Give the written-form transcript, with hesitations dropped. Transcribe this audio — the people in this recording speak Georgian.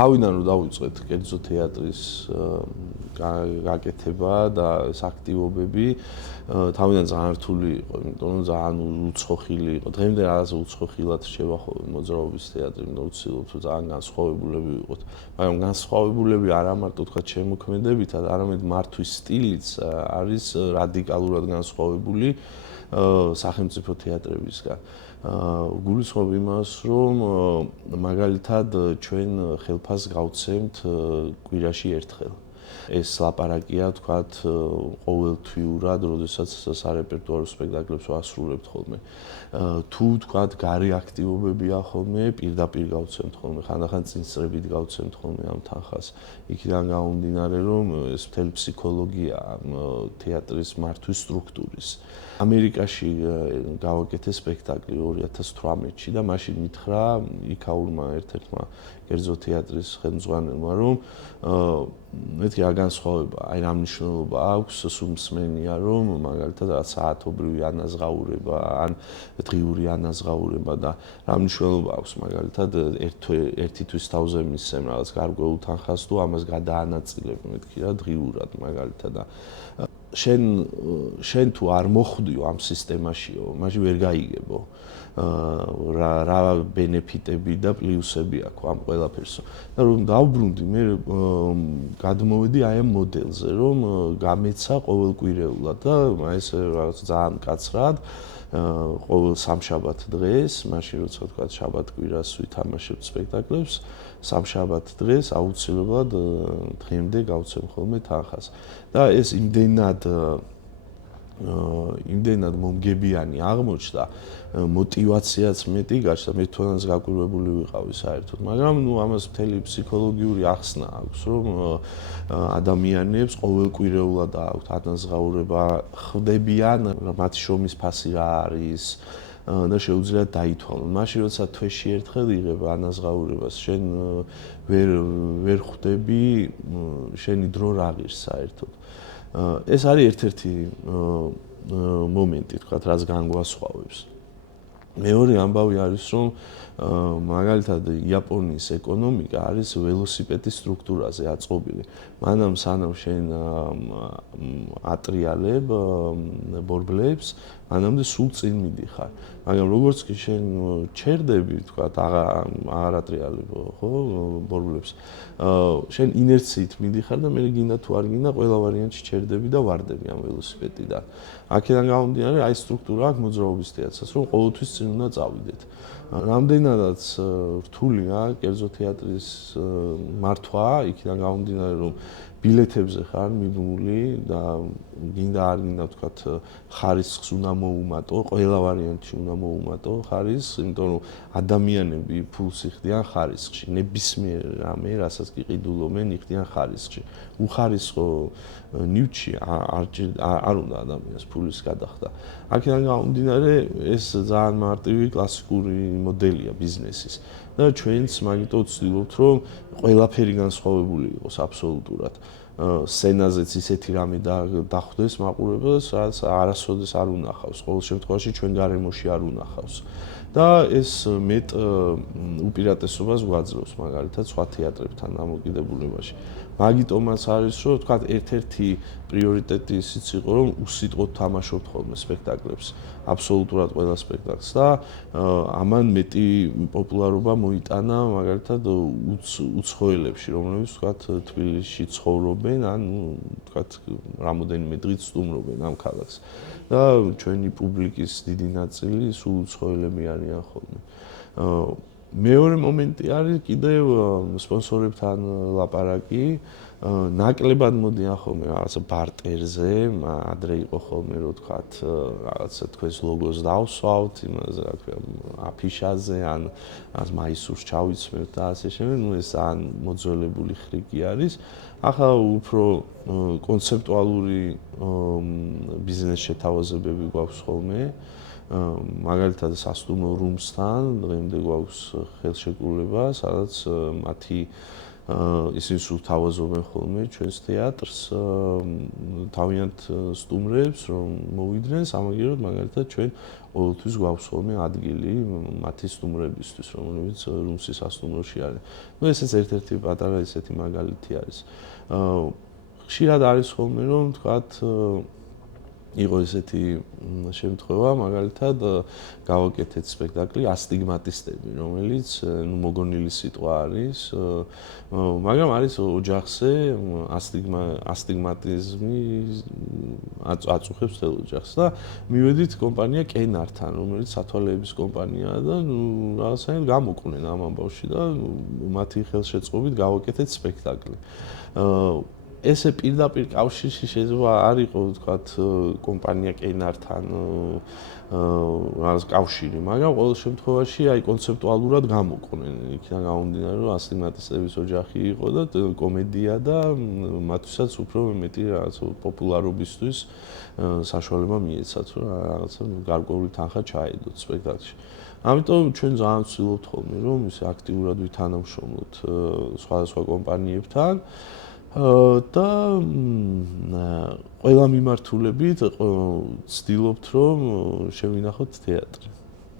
თავიდან რომ დავიწყეთ კერძო თეატრის გაკეთება და ეს აქტივობები თავიდან ძალიან რთული იყო, იმიტომ რომ ძალიან უცხოხილი იყო. დღემდე რაღაცა უცხოხილად რჩება ხოლმე მოძრაობის თეატრი, იმიტომ რომ ვცდილობთ რომ ძალიან განსხვავებულები ვიყოთ. მაგრამ განსხვავებულები არა მარტო თქვა შემოქმედებითად, არამედ მართვის სტილიც არის რადიკალურად განსხვავებული სახელმწიფო თეატრებისგან. გულისხმობ იმას, რომ მაგალითად ჩვენ ხელფასს გავცემთ კვირაში ერთხელ. ეს ლაპარაკია, თქვათ, ყოველთვიურად, როდესაც სარეპერტუარო სპექტაკლებს ვასრულებთ ხოლმე. თუ თქვათ, გარე აქტივობებია ხოლმე, პირდაპირ გავცემთ ხოლმე, ხანდახან წინსწრებით გავცემთ ხოლმე ამ თანხას. იქიდან გამომდინარე, რომ ეს მთელი ფსიქოლოგია თეატრის მართვის სტრუქტურის. ამერიკაში გავაკეთე სპექტაკლი 2018-ში და მაშინ მითხრა იქაურმა ერთ-ერთმა კერძო თეატრის ხელმძღვანელმა, რომ მეთქი რა განსხვავება, აი რა მნიშვნელობა აქვს, სულ მსმენია, რომ მაგალითად რა საათობრივი ანაზღაურება, ან დღიური ანაზღაურება და რა მნიშვნელობა აქვს მაგალითად ერთი თვის თავზე მისცემ რაღაც გარკვეულ თანხას თუ ამას გადაანაწილებ, მეთქი რა დღიურად მაგალითად და შენ თუ არ მოხვდიო ამ სისტემაშიო, მაშინ ვერ გაიგებო რა ბენეფიტები და პლუსები აქვს ამ ყველაფერს. და რომ დავბრუნდი, მე გადმოვედი აი ამ მოდელზე, რომ გამეცა ყოველკვირეულად და ეს რაღაც ძალიან მკაცრად ყოველ სამშაბათ დღეს, მაშინ როცა თქვა შაბათ-კვირას ვითამაშებთ სპექტაკლებს, სამშაბათ დღეს აუცილებლად დღემდე გავცემ ხოლმე თანხას. და ეს იმდენად მომგებიანი აღმოჩნდა, мотиваციაც მეტი გაჩნდა, მე თვითონაც გაკვირვებული ვიყავი საერთოდ, მაგრამ ამას მთელი ფსიქოლოგიური ახსნა აქვს, რომ ადამიანებს ყოველკვირეულად აქვთ ანაზღაურება, ხვდებიან მათი შრომის ფასი რა არის და შეუძლიათ დაითვალონ. მაშინ როცა თვეში ერთხელ იღებ ანაზღაურებას, შენ ვერ ხვდები შენი დრო რა ღირს საერთოდ. ეს არის ერთ-ერთი მომენტი, თქვათ, რაც განგვასხვავებს. მეორე ამბავი არის, რომ მაგალითად იაპონიის ეკონომიკა არის ველოსიპედის სტრუქტურაზე აწყობილი. მანამ სანამ შენ ატრიალებ ბორბლებს, მანამდე სულ წინ მიდიხარ. მაგრამ როგორც კი შენ ჩერდები, თქვათ, აღარ ატრიალებ, ხო, ბორბლებს. შენ ინერციით მიდიხარ და მე გინდა თუ არ გინდა, ყველა ვარიანტში ჩერდები და ვარდები ამ ველოსიპედიდან. აქედან გამომდინარე, აი სტრუქტურა აქვს მოძრაობის თეატრს, რომ ყოველთვის წინ უნდა წავიდეთ. რამდენადაც რთულია კერძო თეატრის მართვა, იქიდან გამომდინარე, რომ ბილეთებზე ხარ მიბმული და გინდა არ გინდა, თქვათ, ხარისხს უნდა მოუმატო, ყველა ვარიანტში უნდა მოუმატო ხარისხს, იმიტომ რომ ადამიანები ფულს იხდიან ხარისხში, ნებისმიერ რამე, რასაც კი ყიდულობენ, იხდიან ხარისხში. უხარისხო ნივთში არ უნდა ადამიანს ფულის გადახდა. აქედან გამომდინარე, ეს ძალიან მარტივი კლასიკური მოდელია ბიზნესის. და ჩვენც მაგიტო ვცდილობთ, რომ ყველაფერი განსხვავებული იყოს აბსოლუტურად. სცენაზეც ისეთი რამე დახვდეს მაყურებელს, რაც არასოდეს არ უნახავს. ყოველ შემთხვევაში ჩვენ გარემოში არ უნახავს. და ეს მეტ უპირატესობას გვაძლევს მაგალითად სხვა თეატრებთან დამოკიდებულებაში. მაგიტომაც არის, რომ თქვა ერთ-ერთი პრიორიტეტი ისიც იყო, რომ უსიტყვოდ თამაშობთ ხოლმე სპექტაკლებს, აბსოლუტურად ყველა სპექტაკლს და ამან მეტი პოპულარობა მოიტანა მაგალითად უცხოელებში, რომლებიც თქვა თბილისში ცხოვრობენ, ან თქვა რამოდენიმე დღით სტუმრობენ ამ ქალაქს. და ჩვენი პუბლიკის დიდი ნაწილი სულ უცხოელები არიან ხოლმე. მეორე მომენტი არის კიდევ სპონსორებთან ლაპარაკი, ნაკლებად მოდიან ხოლმე რაღაცა ბარტერზე, ადრე იყო ხოლმე რომ თქვათ რაღაცა თქვენს ლოგოს დავსვავთ, იმაზე რა ქვია, აფიშაზე ან მაისურს ჩავიცმევთ და ასე შემდეგ, ეს ძალიან მოძველებული ხრიკი არის. ახლა უფრო კონცეპტუალური ბიზნეს შეთავაზებები გვაქვს ხოლმე. მაგალითად სასტუმრო რუმსთან დღემდე გვაქვს ხელშეკრულება, სადაც მათი ისინი სულ თავაზობენ ხოლმე ჩვენს თეატრს, თავიანთ სტუმრებს რომ მოვიდნენ სამაგიეროდ, მაგალითად ჩვენ ყოველთვის გვაქვს ხოლმე ადგილი მათი სტუმრებისთვის, რომლებიც რუმსის სასტუმროში არიან. ესეც ერთ-ერთი პატარა ესეთი მაგალითი არის. ხშირად არის ხოლმე რომ თქვათ იყო ესეთი შემთხვევა, მაგალითად გავაკეთეთ სპექტაკლი ასტიგმატისტები, რომელიც მოგონილი სიტყვა არის, მაგრამ არის ოჯახზე ასტიგმატიზმი აწუხებს თელ ოჯახს და მივედით კომპანია კენართან, რომელიც სათვალეების კომპანიაა და რაღაცნაირად გამოკვნენ ამ ამბავში და მათი ხელშეწყობით გავაკეთეთ სპექტაკლი. ესე პირდაპირ კავშირში შეიძლება არ იყო, თქვათ, კომპანია კენართან რაღაც კავშირი, მაგრამ ყოველ შემთხვევაში აი კონცეპტუალურად გამოყვნენ. იქიდან გამომდინარე, რომ ასტიგმატისტების ოჯახი იყო და კომედია და მათთვისაც უფრო მეტი რაღაც პოპულარობისთვის საშუალება მიეცათ, რომ რაღაცა გარკვეული თანხა ჩაედოთ სპექტაკლში. ამიტომ ჩვენ ძალიან ვცდილობთ ხოლმე, რომ ისე აქტიურად ვითანამშრომლოთ სხვადასხვა კომპანიებთან. და ყველა მიმართულებით ვცდილობთ რომ შევინახოთ თეატრი.